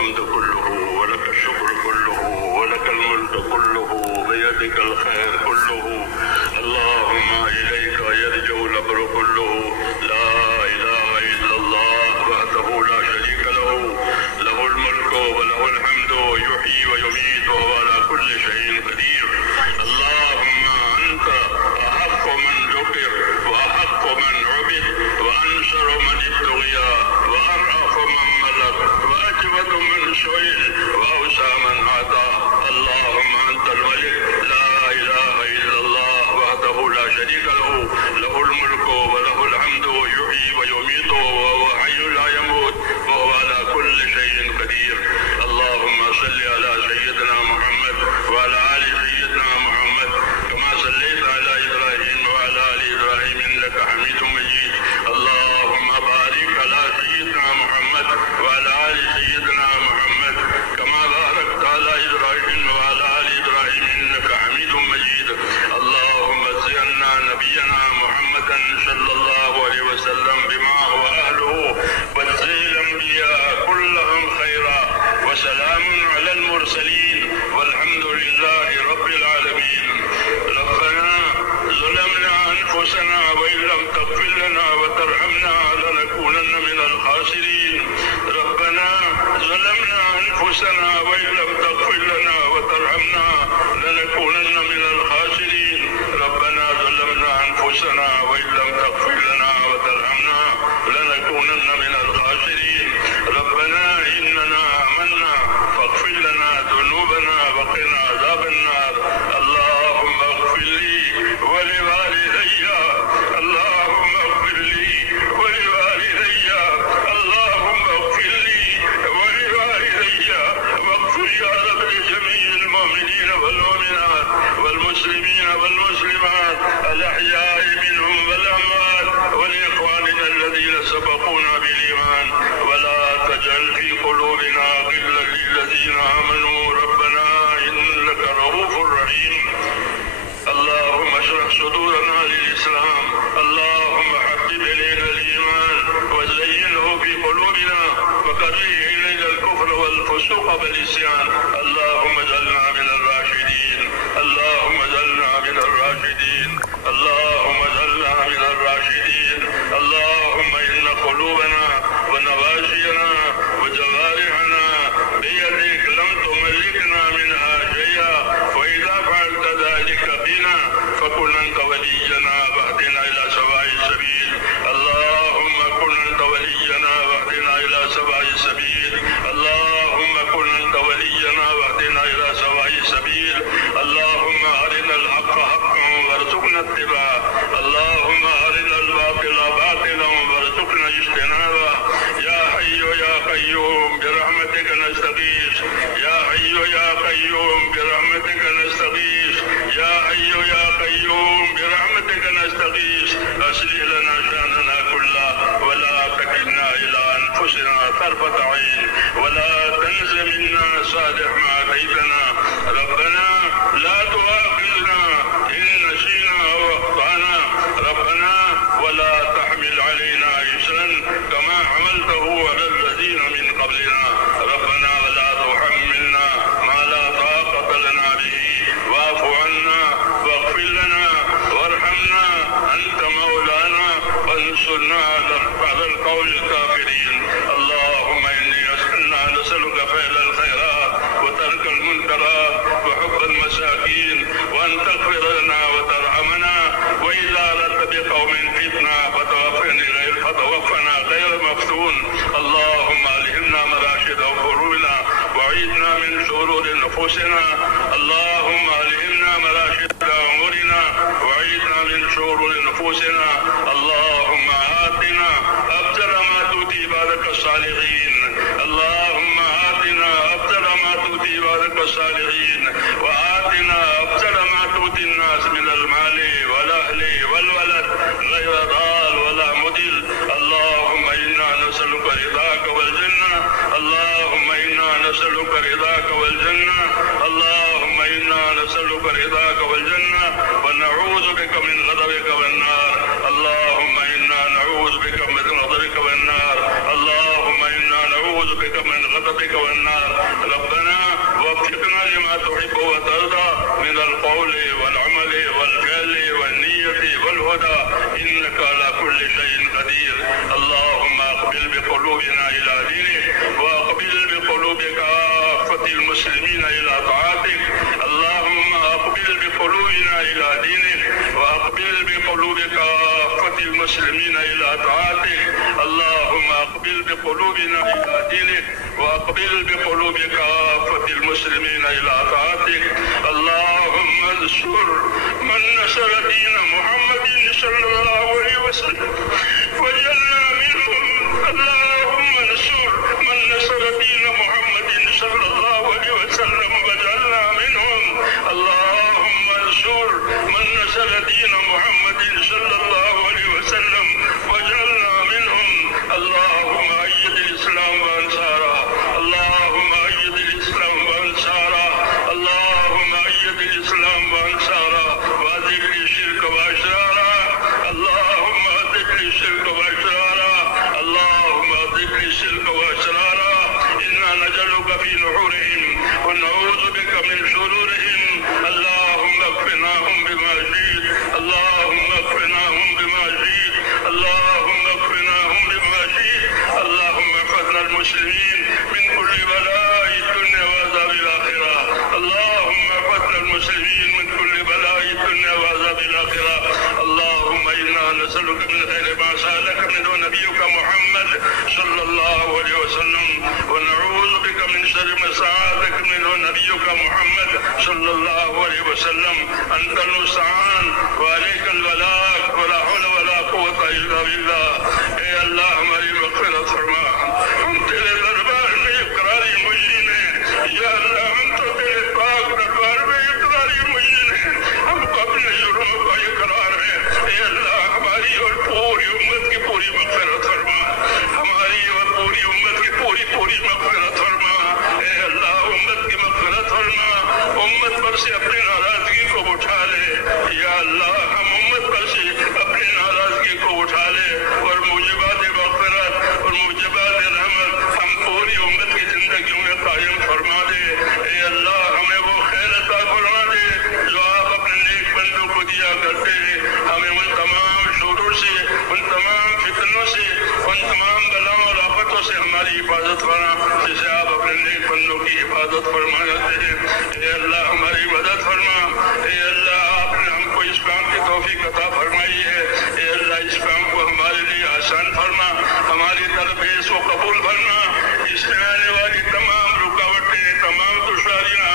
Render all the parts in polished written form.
الحمد كله ولك الشكر كله ولك الملك كله بيدك الخير كله. اللهم إليك يرجع الأمر كله. لا إله إلا الله وحده لا شريك له، له الملك وله الحمد يحيي ويميت وهو على كل شيء قدير. اللهم أنت أحق من ذكر وأحق من عبد وأنصر من ابتغي وأرأف من ملك وأجود من سئل وأوسع من أعطى. اللهم أنت الملك لا إله إلا الله وحده لا شريك له، له الملك وله الحمد يحيي ويميت وهو حي لا يموت وهو على كل شيء قدير. اللهم صل على سيدنا محمد وعلى آل سيدنا محمد كما صليت على إبراهيم وعلى آل إبراهيم إنك حميد مجيد. اللهم بارك على سيدنا محمد وعلى آل سيدنا محمد كما باركت على إبراهيم وعلى آل إبراهيم إنك حميد مجيد. اللهم زينا نبينا محمدا صلى الله عليه وسلم بما هو أهله وجزي الأنبياء كلهم خيرا وسلام على المرسلين والحمد لله رب العالمين. ربنا ظلمنا أنفسنا وإن لم تغفر لنا وترحمنا لنكونن من الخاسرين. ربنا ظلمنا أنفسنا وإن لم تغفر لنا وترحمنا لنكونن من الخاسرين. ربنا ظلمنا أنفسنا وإن لم تغفر لنا وترحمنا لنكونن من الخاسرين. ربنا إننا آمنا فاغفر لنا ذنوبنا وقنا عذاب النار. اللهم اغفر لي ولوالدي، اللهم اغفر لي ولوالدي، اللهم اغفر لي ولوالدي واغفر يا رب لجميع المؤمنين والمؤمنات والمسلمين والمسلمات الأحياء منهم والأموات ولإخواننا الذين سبقونا بالإيمان ولا تجعل في قلوبنا غلا للذين آمنوا ربنا إنك رؤوف رحيم. اللهم اشرح صدورنا للإسلام، اللهم حبب إلينا الإيمان وزينه في قلوبنا وكره إلينا الكفر والفسوق والعصيان. اللهم اجعلنا من الراشدين، اللهم اجعلنا من الراشدين، اللهم اجعلنا من الراشدين. اللهم إن قلوبنا ونواشينا وجوارحنا بيدك لم تملكنا منها شيئا، وإذا فعلت ذلك بنا فكن أنت ولينا واهدنا إلى سواء السبيل. اللهم كن أنت ولينا واهدنا إلى سواء السبيل. اللهم كن أنت ولينا واهدنا إلى سواء السبيل. اللهم أرنا الحق حقا وارزقنا اتباعه، اللهم أرنا الباطل باطلا وارزقنا اجتنابه. يا حي يا قيوم برحمتك نستغيث، يا حي يا قيوم برحمتك نستغيث، يا حي يا قيوم برحمتك نستغيث. أصلح لنا شأننا كله ولا تكلنا إلى أنفسنا طرفة عين ولا تنس منا صالح ما أتيتنا. ربنا لا تؤاخذنا إن نسينا أو أخطأنا، ربنا ولا تحمل علينا إصرا كما حملته على الذين من قبلنا. ربنا ولا تحملنا ما لا طاقة لنا به واعف عنا واغفر لنا وارحمنا أنت مولانا وانصرنا على القوم الكافرين. اللهم إني نسألك فعل الخيرات وترك المنكرات وحب المساكين وأن تغفر لنا وترحمنا، وإذا أردت بقوم فتنة فتوفنا غير مفتون. اللهم ألهمنا مراشد أمورنا وعيدنا من شرور نفوسنا. اللهم ألهمنا مراشد أمورنا وعيدنا من شرور نفوسنا. اللهم آتنا أفضل ما تؤتي عبادك الصالحين، اللهم آتنا أفضل ما تؤتي عبادك الصالحين، وآتنا أفضل ما تؤتي الناس من المال والأهل والولد غير ضال ولا مضل. اللهم إنا نسألك رضاك والجنة، اللهم إنا نسألك رضاك والجنة، اللهم إنا نسألك رضاك والجنة ونعوذ بك من غضبك والنار. اللهم إنا نعوذ بك من غضبك والنار. اللهم إنا نعوذ ونعوذ بك من غضبك والنار. ربنا وفقنا لما تحب وترضى من القول والعمل والفعل والنية والهدى إنك على كل شيء قدير. اللهم أقبل بقلوبنا إلى دينك وأقبل بقلوب كافة المسلمين إلى طاعتك. اللهم أقبل بقلوبنا إلى دينك وأقبل بقلوب كافة المسلمين إلى طاعتك. اللهم أقبل بقلوبنا إلى دينك وأقبل بقلوب كافة المسلمين إلى طاعتك. اللهم انصر من نصر دين محمد صلى الله عليه وسلم واجعلنا منهم. اللهم انصر من نصر دين محمد صلى الله عليه وسلم واجعلنا منهم. اللهم انصر من نصر دين محمد صلى الله عليه وسلم واجعلنا منهم. اللهم أيد الإسلام وأنصاره. اللهم أيد الإسلام وأنصاره. اللهم أيد الإسلام وأنصاره وأذل الشرك وأشراره. اللهم أذل الشرك وأشراره. اللهم أذل الشرك وأشراره. إنا نجعلك في نحورهم ونعوذ بك من شرورهم. اللهم اكفناهم بما شئت. اللهم اكفناهم بما شئت. اللهم اكفناهم بما شئت. اللهم احفظنا المسلمين من كل بلاء الدنيا وعذاب الآخرة. اللهم احفظنا المسلمين من كل بلاء الدنيا وعذاب الآخرة. اللهم إنا نسألك من خير ما سألك منه نبيك محمد صلى الله عليه وسلم ونعوذ بك من شر ما استعاذك منه نبيك محمد صلى الله عليه وسلم. أنت المستعان وعليك البلاغ ولا حول ولا قوة إلا بالله. اے اللہ ہماری مغفرت فرما. ہم تیرے دربار میں اقراری مجرم ہیں. یا اللہ ہم تو تیرے پاک دربار میں اقراری مجرم ہیں. ہم کو اپنے جرموں کا اقرار ہے. اے اللہ ہماری اور پوری امت کی پوری مغفرت فرما. ہماری اور پوری امت کی پوری مغفرت فرما. اے اللہ امت کی مغفرت فرما. امت پر سے اپنی ناراضگی کو اٹھا لے. یا اللہ ہم امت پر سے اپنی ناراضگی کو اٹھا لے اور موجبات مغفرت اور موجبات رحمت ہم پوری امت کی زندگیوں میں قائم فرما دے. اے اللہ ہمیں وہ خیر عطا فرما دے جو آپ اپنے نیک بندوں کو دیا کرتے ہیں. ہمیں ان تمام شرور سے, ان تمام فتنوں سے, ان تمام بلاؤں اور آفتوں سے ہماری حفاظت فرما جسے آپ اپنے نیک بندوں کی حفاظت فرما جاتے ہیں. اے اللہ ہماری مدد فرما. اے اللہ آپ نے ہم کو اس کام کی توفیق عطا فرمائی ہے. اے اللہ اس کام کو ہمارے لیے آسان فرما. ہماری طرف اس کو قبول فرما. اس میں آنے والی تمام رکاوٹیں, تمام دشواریاں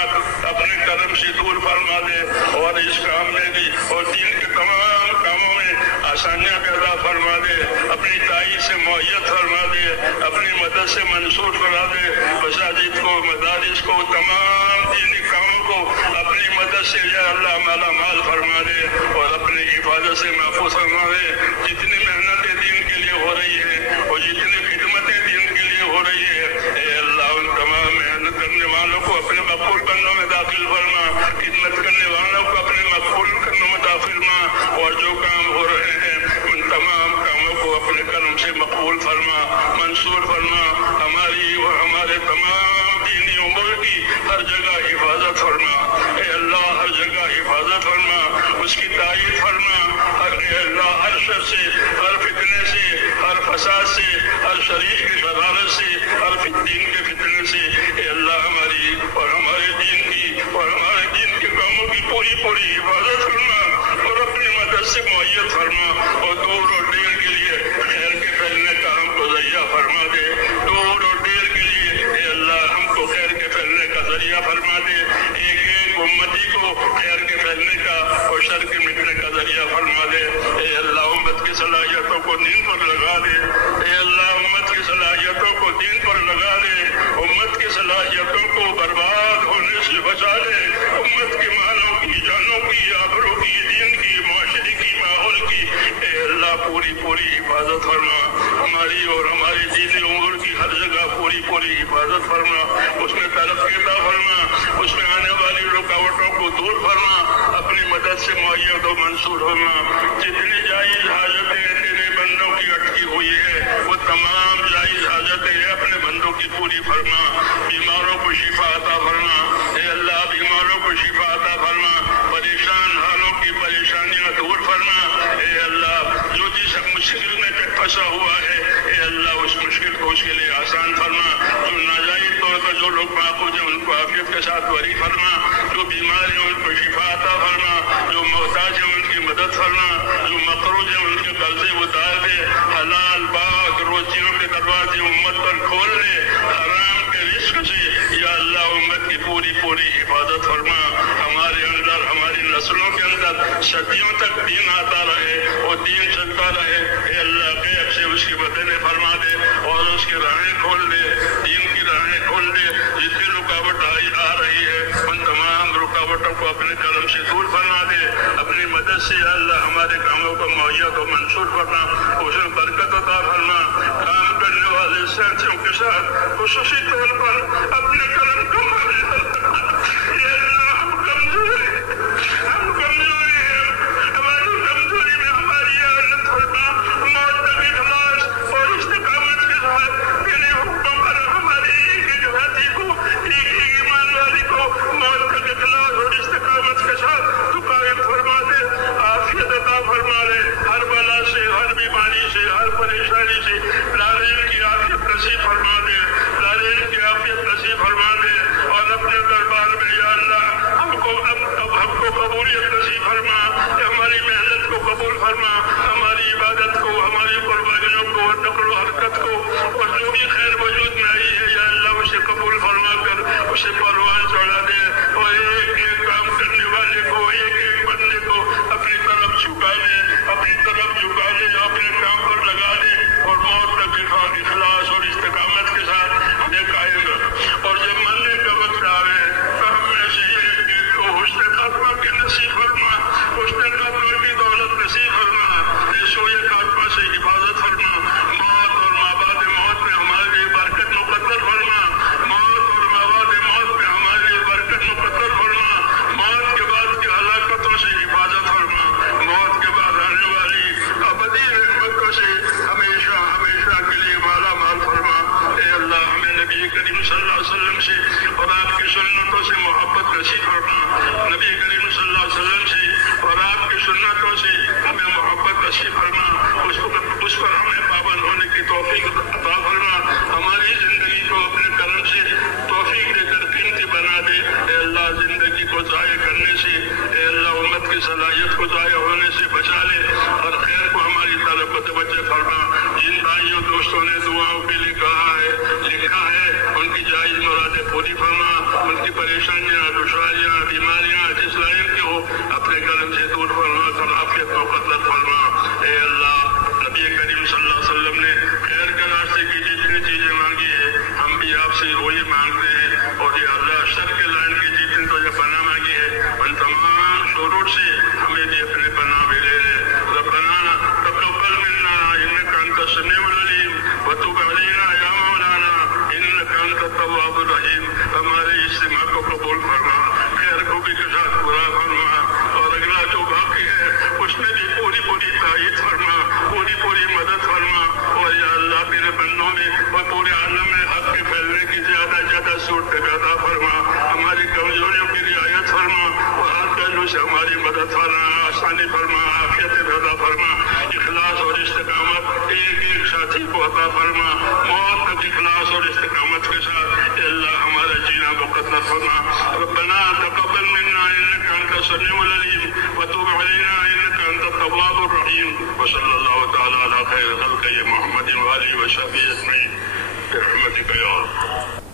اپنے کرم سے دور فرما دے اور اس کام میں بھی اور دین کے تمام کاموں میں آسانیاں پیدا فرما دے. اپنی تائید سے معیت فرما دے. اپنی مدد سے منصور فرما دے. مساجد کو, مدارس کو, تمام دینی کاموں کو اپنی مدد سے یا اللہ مالا مال فرما دے اور اپنی حفاظت سے محفوظ فرما دے. جتنی محنتیں دین کے لیے ہو رہی ہیں اور جتنی خدمتیں دین کے لیے ہو رہی ہے, اے اللہ ان تمام محنت کرنے والوں کو اپنے مقبول بندوں میں داخل فرما. خدمت کرنے والوں کو اپنے مقبول بندوں میں داخل فرما اور جو کام ہو رہے ہیں ان تمام کاموں کو اپنے کرم سے مقبول فرما, منصور فرما. ہماری اور ہمارے تمام دینی امور کی ہر جگہ حفاظت فرما. اے اللہ ہر جگہ حفاظت فرما, اس کی تائید فرما. اے اللہ ہر شر سے, ہر فتنے سے, ہر فساد سے, ہر شریر کی شرارت سے, ہر دین کے فتنے سے اے اللہ ہماری اور ہمارے دین کی اور ہمارے دین کے کاموں کی پوری حفاظت فرما اور اپنی مدد سے معیت فرما اور دور اور دیر کے لیے خیر کے پھیلنے کا ہم کو ذریعہ فرما دے. دور اور دیر کے لیے اے اللہ ہم کو خیر کے پھیلنے کا ذریعہ فرما دے. ایک امتی کو خیر کے پھیلنے کا اور شر کے مٹنے کا ذریعہ فرما دے. اے اللہ امت کی صلاحیتوں کو دین پر لگا دے. اے اللہ امت کی صلاحیتوں کو دین پر لگا دے. امت کی صلاحیتوں کو برباد ہونے سے بچا لے. امت کے مالوں کی, جانوں کی, آبروں کی, دین کی, معاشرے کی, ماحول کی اے اللہ پوری حفاظت فرما. ہماری اور ہماری دینی امور کی ہر جگہ پوری حفاظت فرما. اس میں ترقی عطا فرما. اس میں آنے والی رکاوٹوں کو دور فرما. اپنی مدد سے معیت و منصور فرما. جتنی جائز حاجتیں تیرے بندوں کی اٹکی ہوئی ہے وہ تمام جائز حاجتیں اپنے بندوں کی پوری فرما، بیماروں کو شفا عطا فرما، اے اللہ بیماروں کو شفا عطا فرما، پریشان حالوں کی پریشانیاں دور فرما، اے اللہ جو جس مشکل میں پھنسا ہوا ہے اے اللہ اس مشکل کو اس کے لیے آسان فرما، جو ناجائز طور پر جو لوگ معقول ہیں ان کو عافیت کے ساتھ بری فرما، جو بیمار ہیں ان کو شفا عطا فرما، جو محتاج ہیں ان کی مدد فرما، جو مقروض ہیں ان کے قرضے اتار دے، حلال پاک روزیوں کے دروازے امت پر کھول دے، حرام کے رزق سے یا اللہ امت کی پوری حفاظت فرما، ہمارے اندر ہماری نسلوں کے اندر صدیوں تک دین آتا رہے اور دین چلتا رہے، اے اللہ غیب سے اس کی مدد فرما دے اور اس کی راہیں کھول دے، دین کی راہیں کھول دے، جتنی رکاوٹ آ رہی ہے ان تمام رکاوٹوں کو اپنے کرم سے دور فرما دے، اپنی مدد سے یا اللہ ہمارے کاموں کو مؤید و منصور فرما، اس میں برکت عطا فرما، کام کرنے والے ساتھیوں کے ساتھ خصوصی طور پر اپنے کرم کو یہ اللہ ہم کمزور ہیں، ہماری کمزوری میں ہماری عادت فرما، موت تک اخلاص اور استقامت کے ساتھ تیرے حکموں پر ہمارے ایک ذاتی کو ایک ایمان والی کو موت تک اخلاص اور استقامت کے ساتھ تو قائم فرما دے، عافیت عطا فرما دے، ہر بلا سے ہر بیماری سے ہر پریشانی سے لالین کی عافیت نصیب فرما دے، لالین کی عافیت نصیب فرما دے، اور اپنے دربار میں یا اللہ ہم کو قبولیت نصیب فرما، ہماری محنت کو قبول فرما، ہماری عبادت کو، ہماری قربانیوں کو، نقل و حرکت کو، اور جو بھی خیر وجود میں آئی ہے یا اللہ اسے قبول فرما کر اسے پروان چڑھا دے، اور ایک ایک کام کرنے والے کو، ایک ایک بندے کو اپنی طرف جھکا لے، اپنی طرف جھکا لے، اپنے کام پر لگا دے، اور موت تک اخلاص اور استقامت کے ساتھ ہمیں قائم رکھ، اور جب مرنے کا وقت آئے تو ہم میں سے ایک ایک کو حسن خاتمہ کے نصیب فرما، حسن خاتمہ کی دولت نصیب فرما، سوئے خاتمہ سے حفاظت فرما، موت اور مابعد موت میں ہمارے لیے برکت مقدر فرما، موت اور مابعد موت میں ہمارے لیے برکت مقدر فرما، موت کے بعد کی ہلاکتوں سے حفاظت فرما، موت کے بعد آنے والی ابدی رحمتوں سے ہمیشہ ہمیشہ کے لیے مالا مال فرما، اے اللہ ہمیں نبی کریم صلی اللہ علیہ وسلم سے اور آپ کی سنتوں سے محبت نصیب فرما، نبی کریم صلی اللہ علیہ وسلم سے اور آپ کی سنتوں سے ہمیں محبت نصیب فرما، اس پر ہمیں پابند ہونے کی توفیق عطا فرما، ہماری زندگی کو اپنے کرم سے توفیق دے کر قیمتی بنا دے، اے اللہ زندگی کو ضائع کرنے سے، اے اللہ امت کی صلاحیت کو ضائع ہونے سے بچا لے، اور خیر کو ہماری طرف متوجہ فرما، جن بھائیوں دوستوں نے دعاؤں کے لیے کہا ہے لکھا ہے ان کی جائز مرادیں پوری فرما، ان کی پریشانیاں دشواریاں بیماریاں جس لائن کے ہو اپنے کرم سے دور فرما کر عافیت مقدر فرما، اے اللہ نبی کریم صلی اللہ علیہ وسلم نے خیر کے راستے کی جتنی چیزیں مانگی ہے ہم بھی آپ سے وہی مانگتے ہیں، اور یہ اللہ شر کے لائن کی جتنی تو یہ پناہ مانگی ہے ان تمام شرور سے ہمیں بھی اپنے پناہ بھی لے لے، ربنا تقبل منا انک انت السمیع العلیم وتب علینا یا مولانا انک انت التواب الرحیم، ہمارے اجتماع کو قبول فرما، خیر کو بھی کے ساتھ پورا فرما، اور اگلا جو باقی ہے اس میں بھی پوری تائید فرما، پوری مدد فرما، اور یا اللہ میرے بندوں میں اور پورے عالم میں حق کے پھیلنے کی زیادہ صورت پیدا فرما، ہماری کمزوریوں کی رعایت فرما، اور ہر پہلو سے ہماری مدد فرما، آسانی فرما، عافیت پیدا فرما، اخلاص اور استقامت ایک ایک ساتھی کو عطا فرما، موت تک اخلاص اور استقامت کے ساتھ اے اللہ ہمارا جینا مقدر فرما، ربنا تقبل منا انک انت السمیع العلیم وتب علینا انک انت التواب الرحیم، وصلی اللہ تعالی علی خیر خلقہ محمد وآلہ وصحبہ اجمعین برحمتک یا رب۔